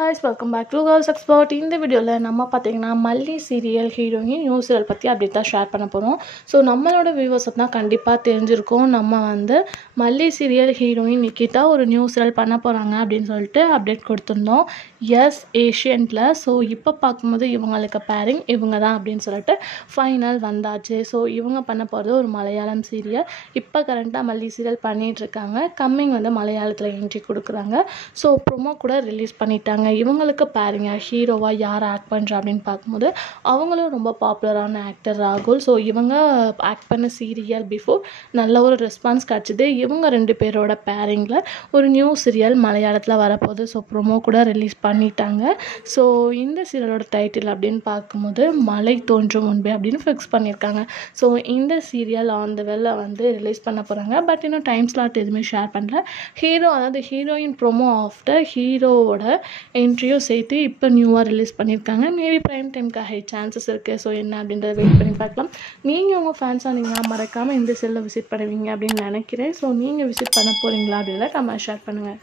guys, welcome back to Girls Expert. இந்த வீடியோல நம்ம பாத்தீங்கன்னா மல்லி சீரியல் ஹீரோயின் நியூ சீரியல் பத்தி அப்டேட் தான் ஷேர் பண்ண போறோம். சோ நம்மளோட வியூவர்ஸ்க்கு கண்டிப்பா தெரிஞ்சிருக்கும் நம்ம வந்து மல்லி சீரியல் ஹீரோயின் நிக்கிதா ஒரு நியூ சீரியல் பண்ண போறாங்க அப்படினு சொல்லிட்டு அப்டேட் கொடுத்திருந்தோம். எஸ் ஏஷியன்ட்ல. சோ இப்போ பாக்கும்போது இவங்களுக்கு பேரிங் இவங்க தான் அப்படினு சொல்லிட்டு ஃபைனல் வந்தாச்சு. சோ இவங்க பண்ண போறது ஒரு மலையாளம் சீரியல். இப்போ கரண்டா மல்லி சீரியல் பண்ணிட்டு இருக்காங்க. கம்மிங் வந்து மலையாளத்துல என்ட்ரி கொடுக்குறாங்க. சோ ப்ரோமோ கூட ரிலீஸ் பண்ணிட்டாங்க. இவங்களுக்கு பாருங்க ஹீரோவா யார் ஆக்ட் பண்றா அப்படின்னு பார்க்கும்போது அவங்களும் ரொம்ப பாப்புலரான ஆக்டர் ராகுல். ஸோ இவங்க ஆக்ட் பண்ண சீரியல் பிஃபோர் நல்ல ஒரு ரெஸ்பான்ஸ் கிடச்சிது. இவங்க ரெண்டு பேரோட பேரிங்கில் ஒரு நியூ சீரியல் மலையாளத்தில் வரப்போகுது. ஸோ ப்ரோமோ கூட ரிலீஸ் பண்ணிட்டாங்க. ஸோ இந்த சீரியலோட டைட்டில் அப்படின்னு பார்க்கும்போது மலை தோன்றும் முன்பே அப்படின்னு ஃபிக்ஸ் பண்ணியிருக்காங்க. ஸோ இந்த சீரியல் ஆன் த வெல்ல வந்து ரிலீஸ் பண்ண போகிறாங்க. பட் இன்னும் டைம் ஸ்லாட் எதுவுமே ஷேர் பண்ணல. ஹீரோ அதாவது ஹீரோயின் ப்ரோமோ ஆஃப்டர் ஹீரோவோட என்ட்ரியும் சேர்த்து இப்போ நியூவாக ரிலீஸ் பண்ணியிருக்காங்க. மேபி ப்ரைம் டைமுக்கு ஹை சான்சஸ் இருக்குது. ஸோ என்ன அப்படின்றத வெயிட் பண்ணி பார்க்கலாம். நீங்கள் உங்கள் ஃபேன்ஸாக நீங்கள் மறக்காமல் இந்த செல்லை விசிட் பண்ணுவீங்க அப்படின்னு நினைக்கிறேன். ஸோ நீங்கள் விசிட் பண்ண போகிறீங்களா அப்படின்றத கமெண்ட் ஷேர் பண்ணுங்கள்.